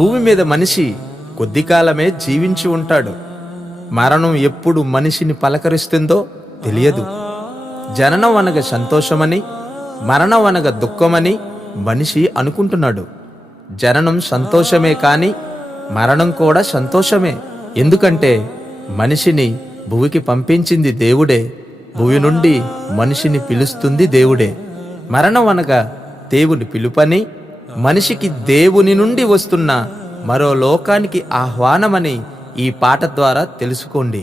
భూమి మీద మనిషి కొద్ది కాలమే జీవించి ఉంటాడు. మరణం ఎప్పుడు మనిషిని పలకరిస్తుందో తెలియదు. జననం అనగా సంతోషమని, మరణం అనగా దుఃఖమని మనిషి అనుకుంటున్నాడు. జననం సంతోషమే కాని మరణం కూడా సంతోషమే. ఎందుకంటే మనిషిని భూమికి పంపించింది దేవుడే, భూమి నుండి మనిషిని పిలుస్తుంది దేవుడే. మరణం అనగా దేవుని పిలుపని, మనిషికి దేవుని నుండి వస్తున్న మరో లోకానికి ఆహ్వానమని ఈ పాట ద్వారా తెలుసుకోండి.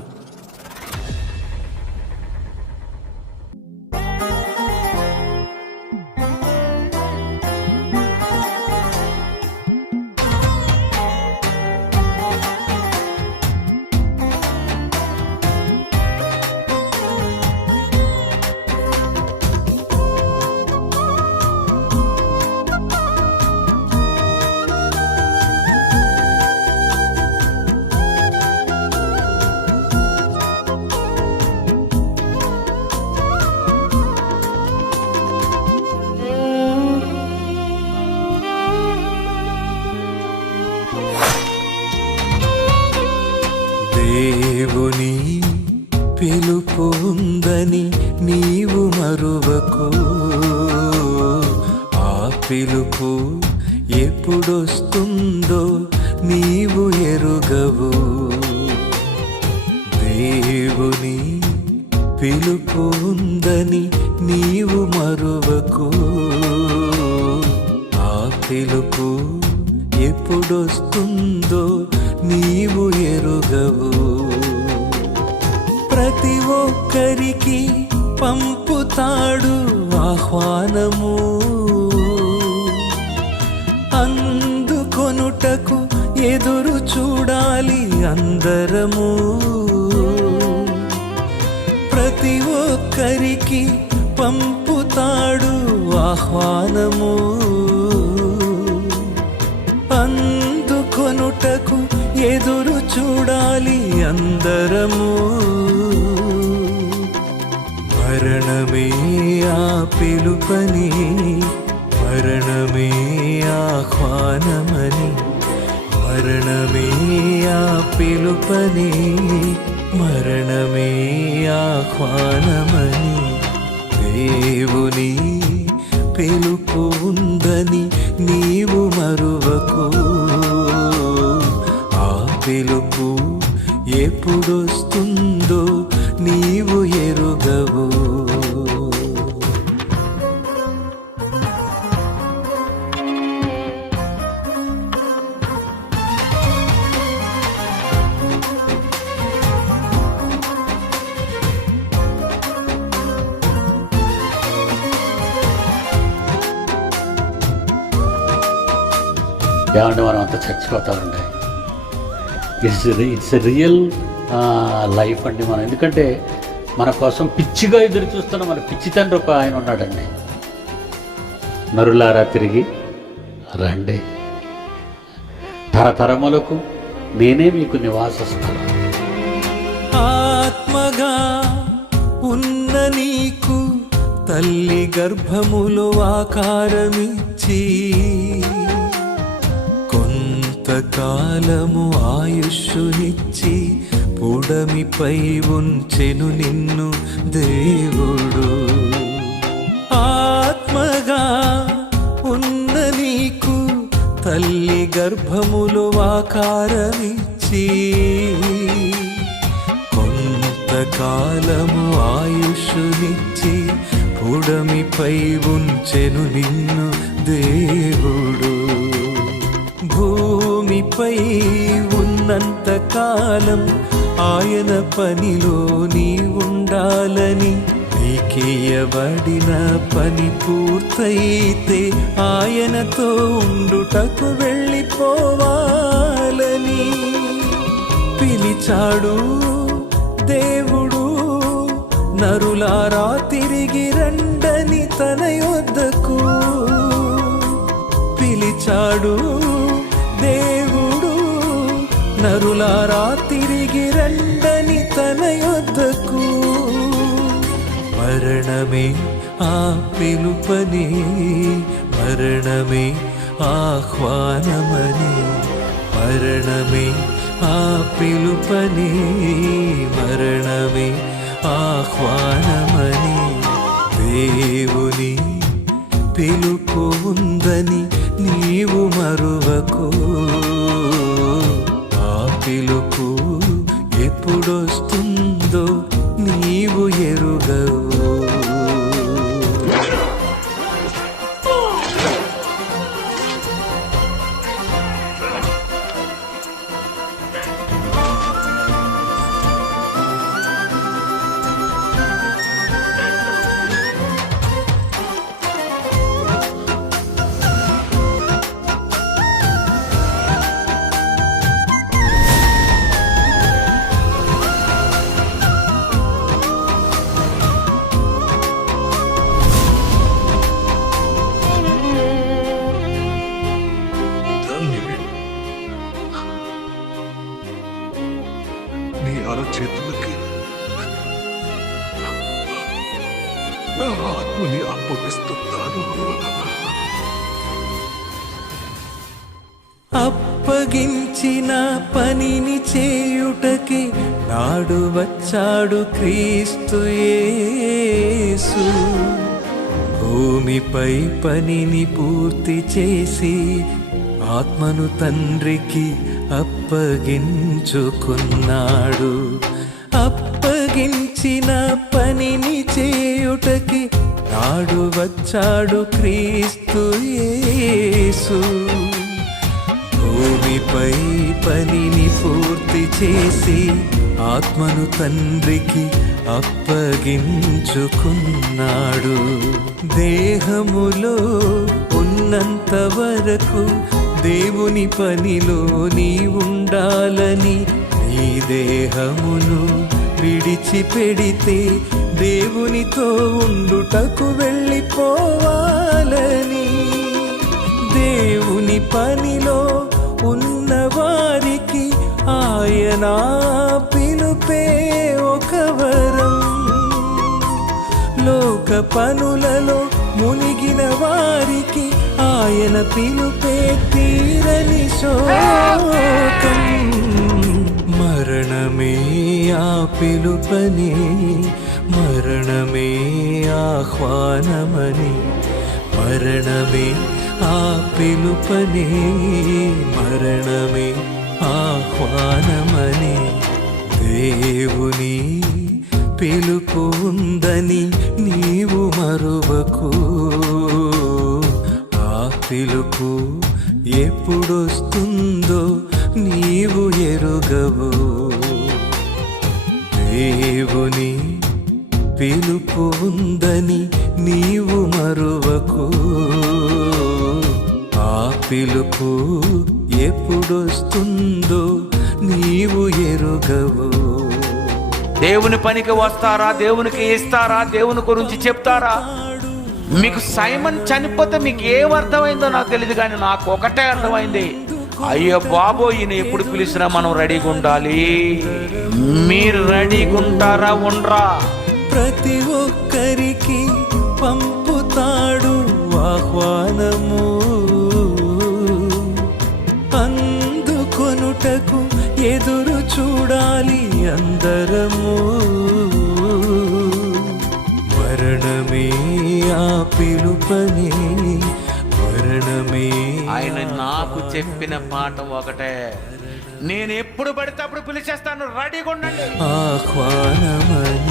దేవుని పిలుపు ఉందని నీవు మరువకు, ఆ పిలుపు ఎప్పుడొస్తుందో నీవు ఎరుగవు. దేవుని పిలుపు ఉందని నీవు మరువకు, ఆ పిలుపు ఎప్పుడొస్తుందో నీవు ఎరుగవు. ప్రతి ఒక్కరికి పంపుతాడు ఆహ్వానము, అందుకొనుటకు ఎదురు చూడాలి అందరము. ప్రతి ఒక్కరికి పంపుతాడు ఆహ్వానము, అందుకొనుటకు ఎదురు చూడాలి అందరము. మరణమే ఆ పిలుపని, మరణమే ఆహ్వానమని, మరణమే ఆ పిలుపని, మరణమే ఆహ్వానమని. దేవుని పిలుపు ఉందని నీవు మరువకు, ఆ పిలుపు ఎప్పుడొస్తుందో నీవు ఎరుగవు. ఏమంటే మనం అంతా చచ్చిపోతామండి. ఇట్స్ ఎ రియల్ లైఫ్ అండి మనం. ఎందుకంటే మన కోసం పిచ్చిగా ఎదురు చూస్తున్న మన పిచ్చి తండ్రి ఒక ఆయన ఉన్నాడండి. నరులారా తిరిగి రండి, తరతరములకు నేనే మీకు నివాస స్థలం. ఆత్మగా ఉన్న నీకు తల్లి గర్భములో ఆకారమిచ్చి, కొంతకాలము ఆయుష్షునిచ్చి పుడమిపై ఉంచెను నిన్ను దేవుడు. ఆత్మగా ఉన్న నీకు తల్లి గర్భములో ఆకారమిచ్చి, కొంతకాలము ఆయుష్షునిచ్చి పుడమిపై ఉంచెను నిన్ను దేవుడు. భూమిపై ఉన్నంత కాలం ఆయన పనిలో నీ ఉండాలని, నీకియ్యబడిన పని పూర్తయితే ఆయనతో ఉండుటకు వెళ్ళిపోవాలని పిలిచాడు దేవుడు. నరులారా తిరిగి రండని తన యొద్దకు పిలిచాడు దేవుడు. నరులారా తిరిగి రండని తన యొద్దకు. మరణమే ఆ పిలుపని, మరణమే ఆహ్వానమని, మరణమే ఆ పిలుపని, మరణమే ఆహ్వానమని. దేవుని పిలుపు ఉందని నీవు మరువకు, ఆ పిలుపు ఎప్పుడొస్తుందో నీవు ఎరుగవు. నీ అరచేతులకి నా ఆత్మని అప్పగిస్తున్నాను. అప్పగించిన పనిని చేయుటకి నాడు వచ్చాడు క్రీస్తు యేసు. భూమిపై పనిని పూర్తి చేసి ఆత్మను తండ్రికి అప్పగించుకున్నాడు. అప్పగించిన పనిని చేయుటకి నాడు వచ్చాడు క్రీస్తు యేసు. భూమిపై పనిని పూర్తి చేసి ఆత్మను తండ్రికి అప్పగించుకున్నాడు. దేహములో ఉన్నంత వరకు దేవుని పనిలో నీ ఉండాలని, నీ దేహమును విడిచిపెడితే దేవునితో ఉండుటకు వెళ్ళిపోవాలని. దేవుని పనిలో ఉన్నవారికి ఆయన పిలుపే ఒక వరం. లోక పనులలో మునిగిన వారికి ఆయన పిలుపే తీరని శోకం. మరణమే ఆ పిలుపని, మరణమే ఆహ్వానమని. మరణమే ఆ పిలుపని, మరణమే ఆహ్వానమని. దేవుని పిలుపు ఉందని నీవు మరువకు, ఆ పిలుపు ఎప్పుడొస్తుందో నీవు ఎరుగవు. దేవుని పిలుపు ఉందని నీవు మరువకు, ఆ పిలుపు ఎప్పుడొస్తుందో నీవు ఎరుగవు. దేవుని పనికి వస్తారా, దేవునికి ఇస్తారా, దేవుని గురించి చెప్తారా? మీకు సైమన్ చనిపోతే మీకు ఏం అర్థమైందో నాకు తెలియదు, కానీ నాకు ఒకటే అర్థమైంది. అయ్యో బాబో, ఈయన ఎప్పుడు పిలిచినా మనం రెడీగా ఉండాలి. మీరు రెడీగా ఉంటారా, ఉండరా? ప్రతి ఒక్కరికి పంపుతాడు ఆహ్వానము, అందుకొనుటకు ఎదురు చూడాలి అందరము. మరణమే ఆ పిలుపని, మరణమే. ఆయన నాకు చెప్పిన పాఠం ఒకటే, నేను ఎప్పుడు పడితే అప్పుడు పిలిచేస్తాను, రెడీగా ఉండండి. ఆహ్వానమని.